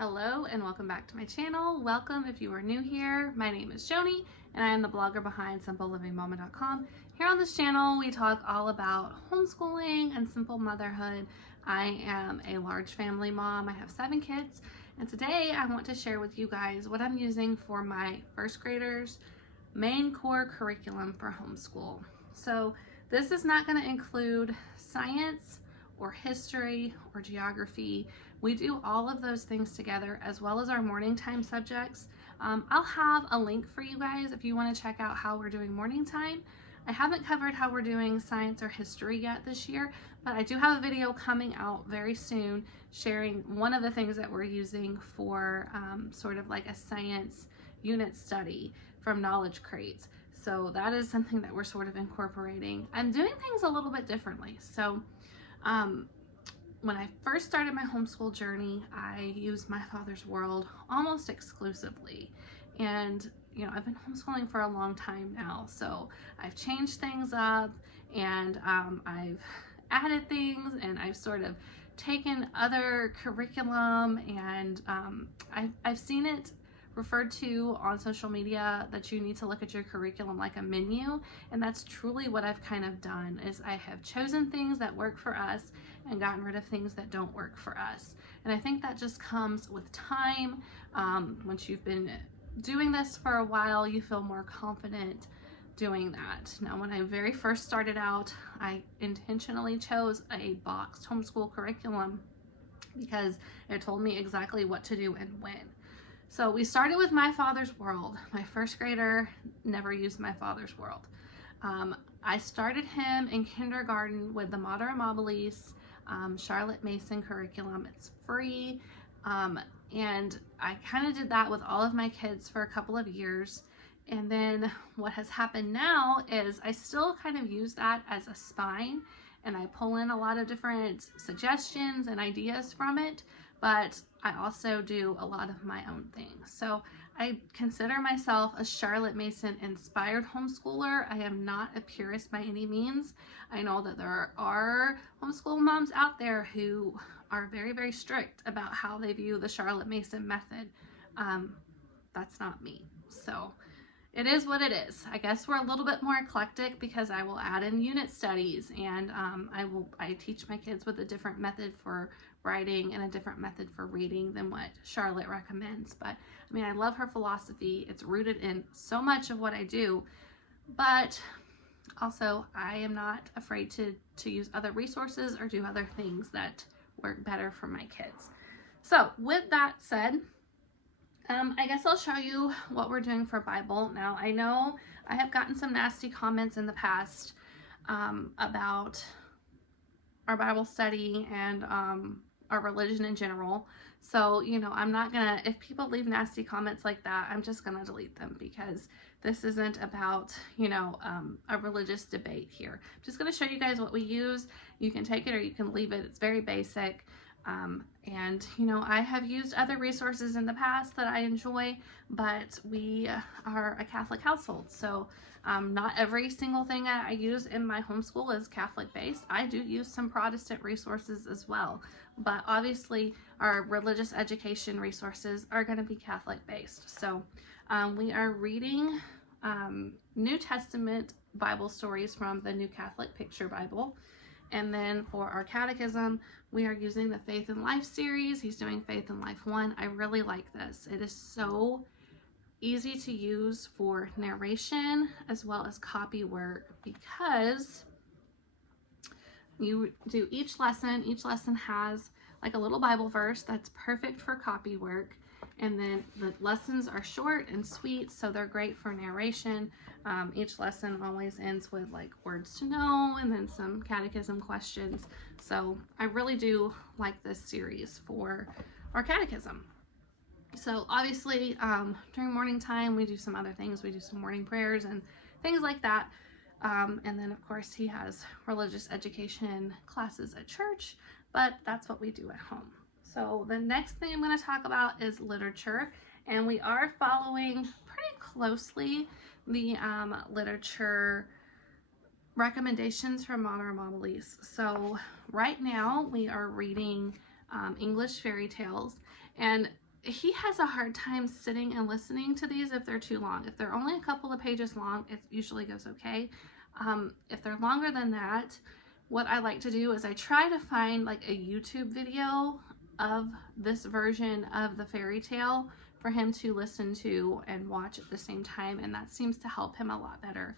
Hello and welcome back to my channel. Welcome if you are new here. My name is Joni and I am the blogger behind simplelivingmama.com. Here on this channel we talk all about homeschooling and simple motherhood. I am a large family mom. I have 7 kids and today I want to share with you guys what I'm using for my first graders main core curriculum for homeschool. So this is not going to include science or history or geography. We do all of those things together as well as our morning time subjects. I'll have a link for you guys if you want to check out how we're doing morning time. I haven't covered how we're doing science or history yet this year, but I do have a video coming out very soon sharing one of the things that we're using for sort of like a science unit study from Knowledge Crates. So that is something that we're sort of incorporating. I'm doing things a little bit differently. So when I first started my homeschool journey, I used My Father's World almost exclusively. And you know, I've been homeschooling for a long time now, so I've changed things up and I've added things and I've sort of taken other curriculum and I've seen it referred to on social media that you need to look at your curriculum like a menu, and that's truly what I've kind of done. Is I have chosen things that work for us and gotten rid of things that don't work for us. And I think that just comes with time. Once you've been doing this for a while, you feel more confident doing that. Now, when I very first started out, I intentionally chose a boxed homeschool curriculum because it told me exactly what to do and when. So we started with My Father's World. My first grader never used My Father's World. I started him in kindergarten with the Mater Amabilis Charlotte Mason curriculum. It's free. And I kind of did that with all of my kids for a couple of years. And then what has happened now is I still kind of use that as a spine and I pull in a lot of different suggestions and ideas from it, but I also do a lot of my own things. So I consider myself a Charlotte Mason inspired homeschooler. I am not a purist by any means. I know that there are homeschool moms out there who are very, very strict about how they view the Charlotte Mason method. That's not me. So it is what it is. I guess we're a little bit more eclectic because I will add in unit studies and I teach my kids with a different method for writing and a different method for reading than what Charlotte recommends. But I mean, I love her philosophy. It's rooted in so much of what I do, but also I am not afraid to use other resources or do other things that work better for my kids. So with that said, I guess I'll show you what we're doing for Bible. Now, I know I have gotten some nasty comments in the past about our Bible study and our religion in general. So, you know, I'm not gonna, if people leave nasty comments like that, I'm just gonna delete them because this isn't about, you know, a religious debate here. I'm just gonna show you guys what we use. You can take it or you can leave it. It's very basic. And you know, I have used other resources in the past that I enjoy, but we are a Catholic household, so not every single thing I use in my homeschool is Catholic based. I do use some Protestant resources as well, but obviously our religious education resources are going to be Catholic based. So we are reading New Testament Bible stories from the New Catholic Picture Bible. And then for our catechism, we are using the Faith and Life series. He's doing Faith and Life 1. I really like this. It is so easy to use for narration as well as copy work because you do each lesson. Each lesson has like a little Bible verse that's perfect for copy work. And then the lessons are short and sweet, so they're great for narration. Each lesson always ends with like words to know and then some catechism questions. So I really do like this series for our catechism. So obviously during morning time, we do some other things. We do some morning prayers and things like that. And then of course he has religious education classes at church, but that's what we do at home. So the next thing I'm going to talk about is literature, and we are following pretty closely the literature recommendations from Mater Amabilis. So right now we are reading English fairy tales, and he has a hard time sitting and listening to these if they're too long. If they're only a couple of pages long, it usually goes okay. If they're longer than that, what I like to do is I try to find like a YouTube video of this version of the fairy tale for him to listen to and watch at the same time, and that seems to help him a lot better.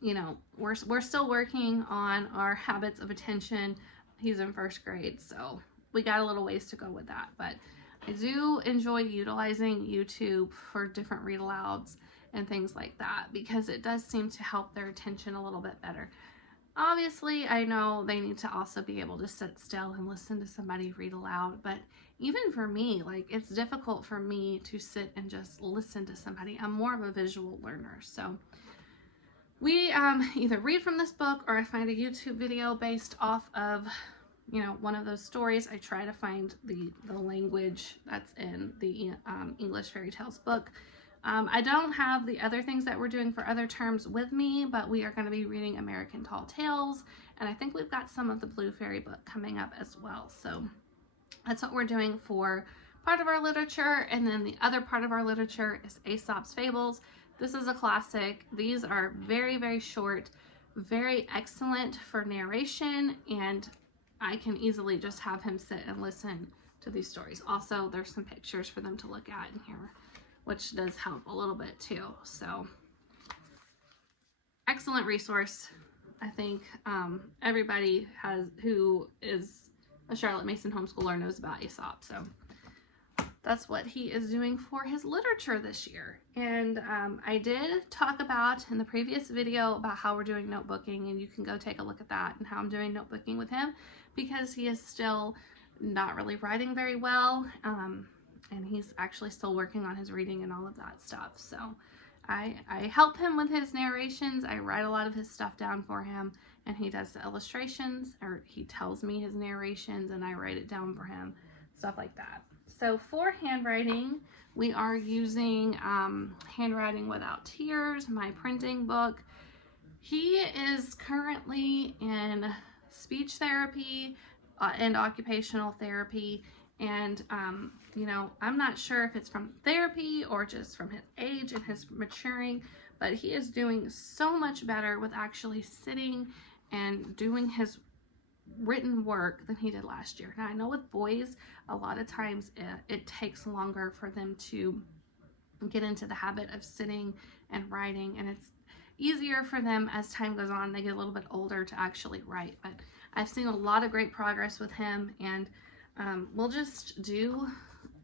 You know, we're still working on our habits of attention. He's in first grade, so we got a little ways to go with that, but I do enjoy utilizing YouTube for different read alouds and things like that, because it does seem to help their attention a little bit better. Obviously, I know they need to also be able to sit still and listen to somebody read aloud, but even for me, like, it's difficult for me to sit and just listen to somebody. I'm more of a visual learner, so we either read from this book or I find a YouTube video based off of, you know, one of those stories. I try to find the language that's in the English Fairy Tales book. I don't have the other things that we're doing for other terms with me, but we are going to be reading American Tall Tales, and I think we've got some of the Blue Fairy book coming up as well. So that's what we're doing for part of our literature, and then the other part of our literature is Aesop's Fables. This is a classic. These are very, very short, very excellent for narration, and I can easily just have him sit and listen to these stories. Also, there's some pictures for them to look at in here, which does help a little bit too. So, excellent resource. I think everybody who is a Charlotte Mason homeschooler knows about Aesop. So that's what he is doing for his literature this year. And I did talk about in the previous video about how we're doing notebooking, and you can go take a look at that and how I'm doing notebooking with him, because he is still not really writing very well. And he's actually still working on his reading and all of that stuff. So I help him with his narrations. I write a lot of his stuff down for him, and he does the illustrations, or he tells me his narrations and I write it down for him, stuff like that. So for handwriting, we are using Handwriting Without Tears, my printing book. He is currently in speech therapy and occupational therapy. And, you know, I'm not sure if it's from therapy or just from his age and his maturing, but he is doing so much better with actually sitting and doing his written work than he did last year. Now, I know with boys, a lot of times it takes longer for them to get into the habit of sitting and writing, and it's easier for them as time goes on. They get a little bit older to actually write, but I've seen a lot of great progress with him, and we'll just do,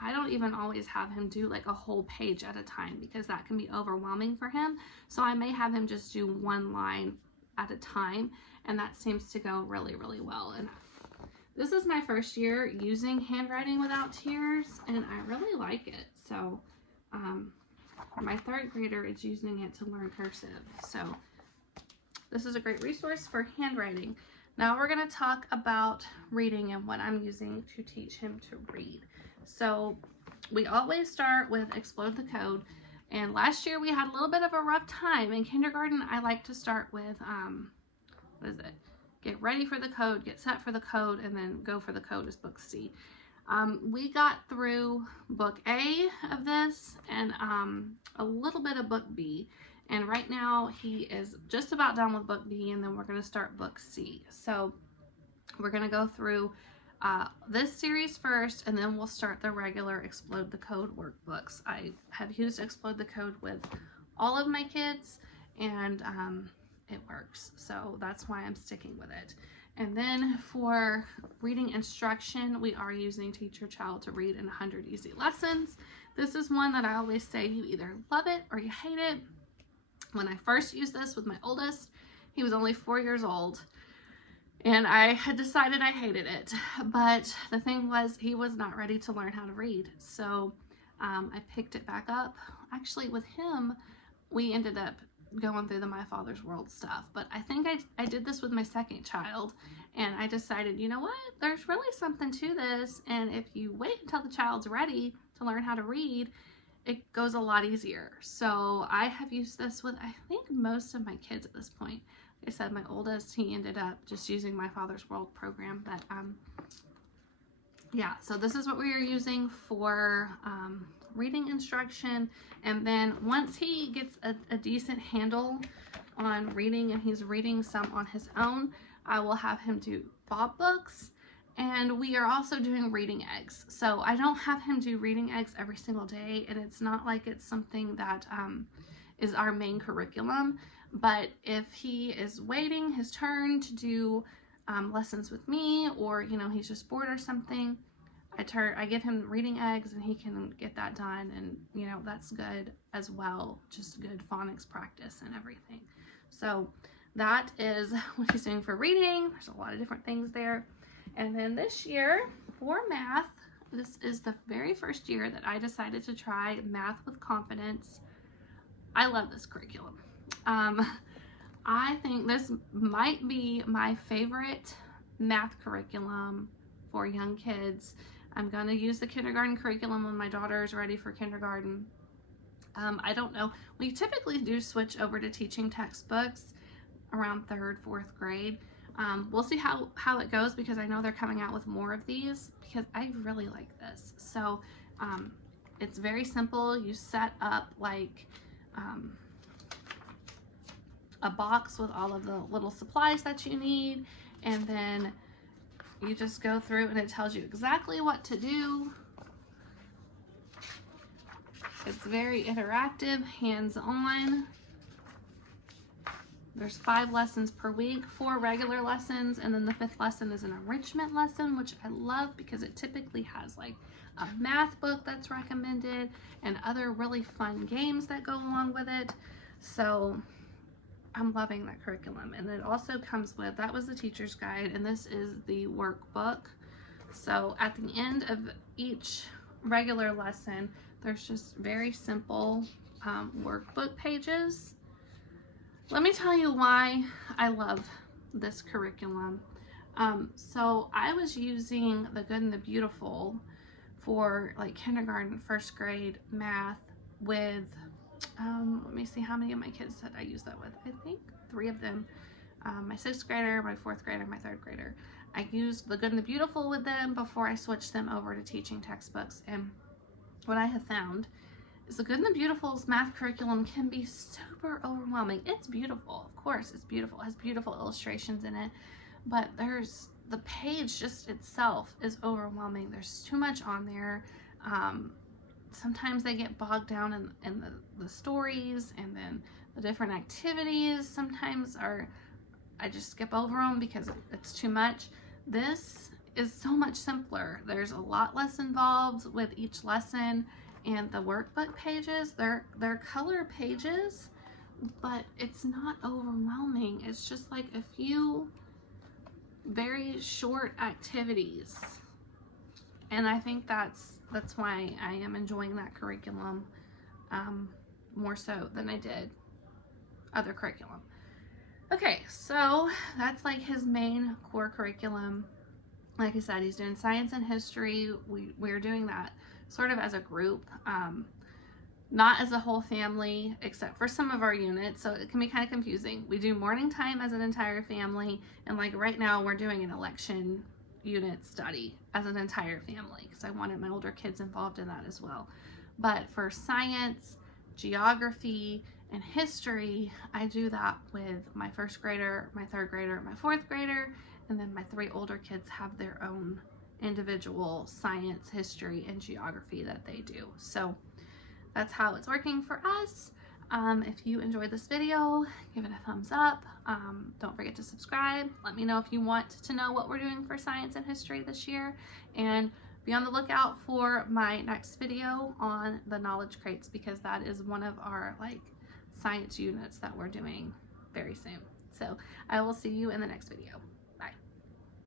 I don't even always have him do like a whole page at a time, because that can be overwhelming for him. So I may have him just do one line at a time, and that seems to go really, really well. And this is my first year using Handwriting Without Tears, and I really like it. So my third grader is using it to learn cursive. So this is a great resource for handwriting. Now we're going to talk about reading and what I'm using to teach him to read. So we always start with Explode the Code. And last year we had a little bit of a rough time. In kindergarten, I like to start with, what is it? Get ready for the code, get set for the code, and then go for the code is book C. We got through book A of this and a little bit of book B. And right now he is just about done with book B, and then we're going to start book C. So we're going to go through this series first, and then we'll start the regular Explode the Code workbooks. I have used Explode the Code with all of my kids, and it works. So that's why I'm sticking with it. And then for reading instruction, we are using Teach Your Child to Read in 100 Easy Lessons. This is one that I always say you either love it or you hate it. When I first used this with my oldest, he was only 4 years old, and I had decided I hated it. But the thing was, he was not ready to learn how to read. So I picked it back up. Actually, with him, we ended up going through the My Father's World stuff. But I think I did this with my second child, and I decided, you know what? There's really something to this, and if you wait until the child's ready to learn how to read, it goes a lot easier. So I have used this with, I think, most of my kids at this point. Like I said, my oldest, he ended up just using My Father's World program, but yeah, so this is what we are using for reading instruction. And then once he gets a decent handle on reading and he's reading some on his own, I will have him do Bob books. And we are also doing reading eggs. So I don't have him do reading eggs every single day, and it's not like it's something that is our main curriculum. But if he is waiting his turn to do lessons with me, or you know, he's just bored or something, I give him reading eggs and he can get that done, and you know, that's good as well, just good phonics practice and everything. So that is what he's doing for reading. There's a lot of different things there. And then this year for math, this is the very first year that I decided to try Math with Confidence. I love this curriculum. I think this might be my favorite math curriculum for young kids. I'm going to use the kindergarten curriculum when my daughter is ready for kindergarten. I don't know. We typically do switch over to teaching textbooks around 3rd, 4th grade. We'll see how it goes, because I know they're coming out with more of these, because I really like this. So it's very simple. You set up like a box with all of the little supplies that you need, and then you just go through and it tells you exactly what to do. It's very interactive, hands-on. There's 5 lessons per week, 4 regular lessons, and then the 5th lesson is an enrichment lesson, which I love because it typically has like a math book that's recommended and other really fun games that go along with it. So I'm loving that curriculum. And it also comes with, that was the teacher's guide, and this is the workbook. So at the end of each regular lesson, there's just very simple workbook pages. Let me tell you why I love this curriculum. So I was using The Good and the Beautiful for like kindergarten, 1st grade math with, let me see how many of my kids that I used that with. I think 3 of them. My 6th grader, my 4th grader, my 3rd grader. I used The Good and the Beautiful with them before I switched them over to teaching textbooks. And what I have found is The Good and the Beautiful's math curriculum can be super overwhelming. It's beautiful, of course, it's beautiful. It has beautiful illustrations in it, but there's the page just itself is overwhelming. There's too much on there. Sometimes they get bogged down in the stories, and then the different activities sometimes I just skip over them because it's too much. This is so much simpler. There's a lot less involved with each lesson, and the workbook pages, they're color pages, but it's not overwhelming. It's just like a few very short activities, and I think that's why I am enjoying that curriculum more so than I did other curriculum. Okay, so that's like his main core curriculum. Like I said, he's doing science and history. We're doing that sort of as a group, not as a whole family, except for some of our units, so it can be kind of confusing. We do morning time as an entire family, and like right now we're doing an election unit study as an entire family because I wanted my older kids involved in that as well. But for science, geography, and history, I do that with my 1st grader, my 3rd grader, my 4th grader, and then my 3 older kids have their own individual science, history, and geography that they do. So that's how it's working for us. If you enjoyed this video, give it a thumbs up. Don't forget to subscribe. Let me know if you want to know what we're doing for science and history this year, and be on the lookout for my next video on the knowledge crates, because that is one of our like science units that we're doing very soon. So I will see you in the next video.